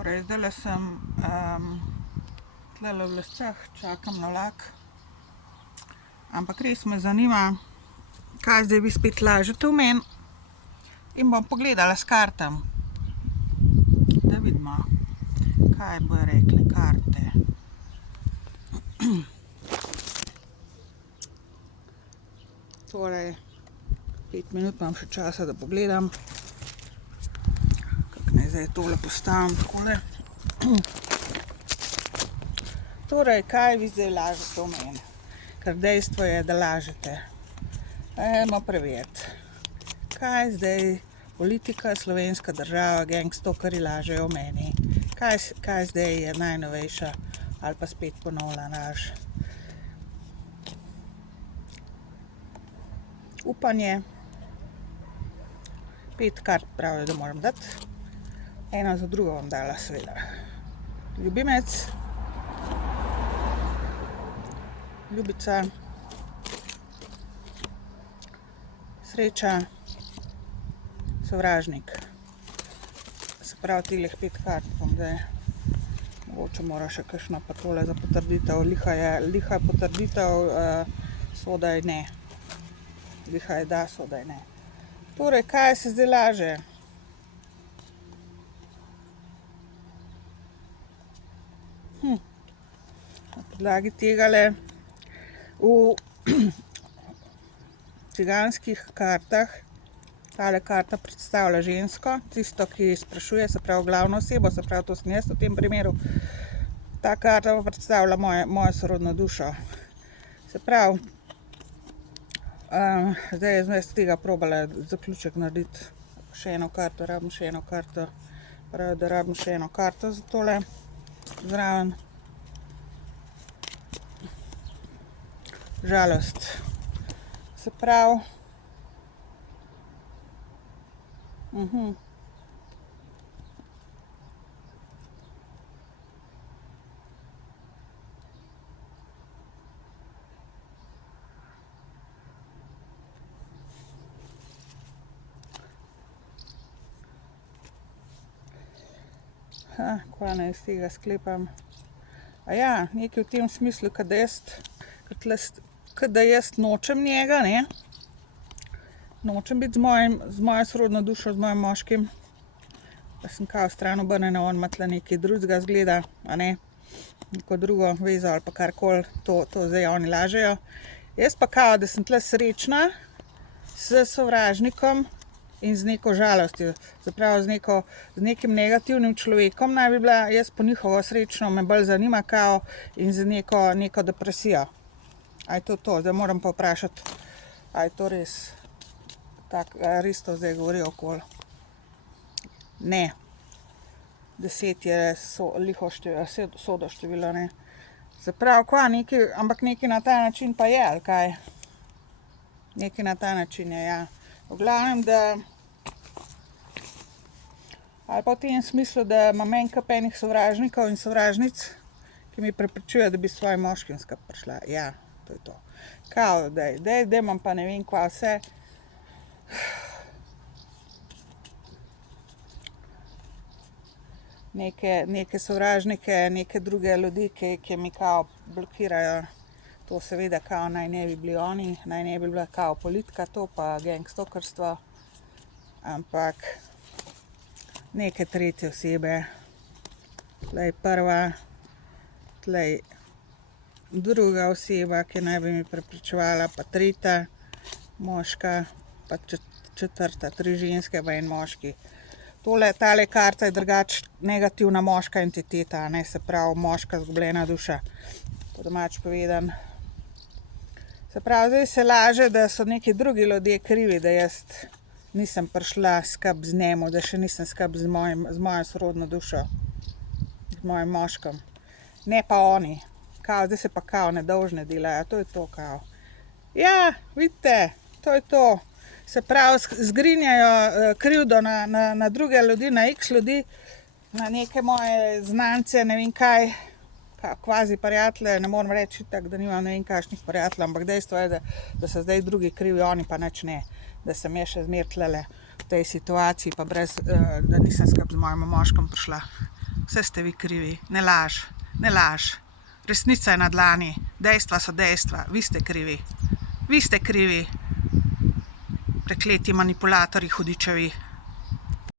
Torej, zdajle sem tlele v Lescah, čakam na vlak. Ampak res me zanima, kaj zdaj vi spet lažete v meni. In bom pogledala s kartam. Da vidimo, kaj bojo rekle karte. Torej, 5 minut imam še časa, da pogledam. Kako naj zdaj tole postavim takole. Torej, kaj vi zdaj lažete v meni? Ker dejstvo je, da lažete. Ajmo preveriti. Kaj zdaj politika, slovenska država, gangstokerji lažejo o meni? Kaj zdaj je najnovejša ali pa spet ponovna laž? Upanje. 5 kart pravijo, da moram dati. Eno za drugo bom dala, seveda. Ljubimec. Ljubica. Sreča. Sovražnik. Se pravi, tilih 5 kart bom zdaj. Mogoče mora še kakšna pa tole za potrditev. Liha je potrditev, sodaj ne. Liha je da, sodaj ne. Torej, kaj se zdaj laže? Na podlagi tegale v ciganskih kartah tale karta predstavlja žensko, tisto, ki sprašuje, se pravi glavno osebo, se pravi, to sem jaz v tem primeru. Ta karta pa predstavlja mojo sorodno dušo. Se pravi, zdaj jaz iz tega probala zaključek narediti. Še eno karto, rabim še eno karto. Pravi, da rabim še eno karto za tole zraven. Žalost. Se pravi, kaj naj iz tega sklepam? Aja, nekaj v tem smislu, kad da jaz nočem njega, ne? Nočem biti z mojo sorodno dušo, z mojim moškim. Pa sem kao stran obrnjena, on ima tle nekaj drugega zgleda, a ne? Neko drugo vezo ali pa karkoli, to zdaj oni lažejo. Jaz pa kao, da sem tle srečna s sovražnikom in z neko žalostjo. Se pravi, z nekim negativnim človekom naj bi bila jaz po njihovo srečno, me bolj zanima kao, in z neko depresijo. A je to? Zdaj moram pa vprašati, a je to res? Res to zdaj govori okoli? Ne. 10 je liho sodo število, ne. Se pravi, ampak nekaj na ta način pa je, ali kaj? Nekaj na ta način je, ja. V glavnem, da ali pa v tem smislu, da imam en kup enih sovražnikov in sovražnic, ki mi preprečujejo, da bi s svojim moškim skupaj prišla. Ja, to je to. Kao, daj imam pa ne vem kva vse. Neke sovražnike, neke druge ljudi, ki mi kao blokirajo. To seveda kao naj ne bi bili oni, naj ne bi bila kao politika to, pa gangstokerstvo. Ampak neke tretje osebe. Tlej prva, tlej druga oseba, ki naj bi mi preprečevala, pa tretja moška, pa četrta, 3 ženske pa en moški. Tale karta je drugače negativna moška entiteta, ne, se pravi moška zgubljena duša. Po domač povedan. Se pravi, zdaj se laže, da so neki drugi ljudje krivi, da jaz nisem prišla skupaj z njemu, da še nisem skupaj z mojo sorodno dušo, z mojim moškim. Ne pa oni. Kao, zdaj se pa kao nedolžne delajo, to je to kao. Ja, vidite, to je to. Se pravi, zgrinjajo krivdo na druge ljudi, na x ljudi, na neke moje znance, ne vem kaj, kvazi prijatelje, ne morem reči tako, da nimam ne vem kakšnih prijateljev, ampak dejstvo je, da so zdaj drugi krivi, oni pa nič ne. Da sem jaz še zmer tlele v tej situaciji, pa brez, da nisem skupaj z mojim moškim prišla vse ste vi krivi, ne laž, ne laž. Resnica je na dlani, dejstva so dejstva, vi ste krivi. Vi ste krivi, prekleti manipulatorji hudičevi.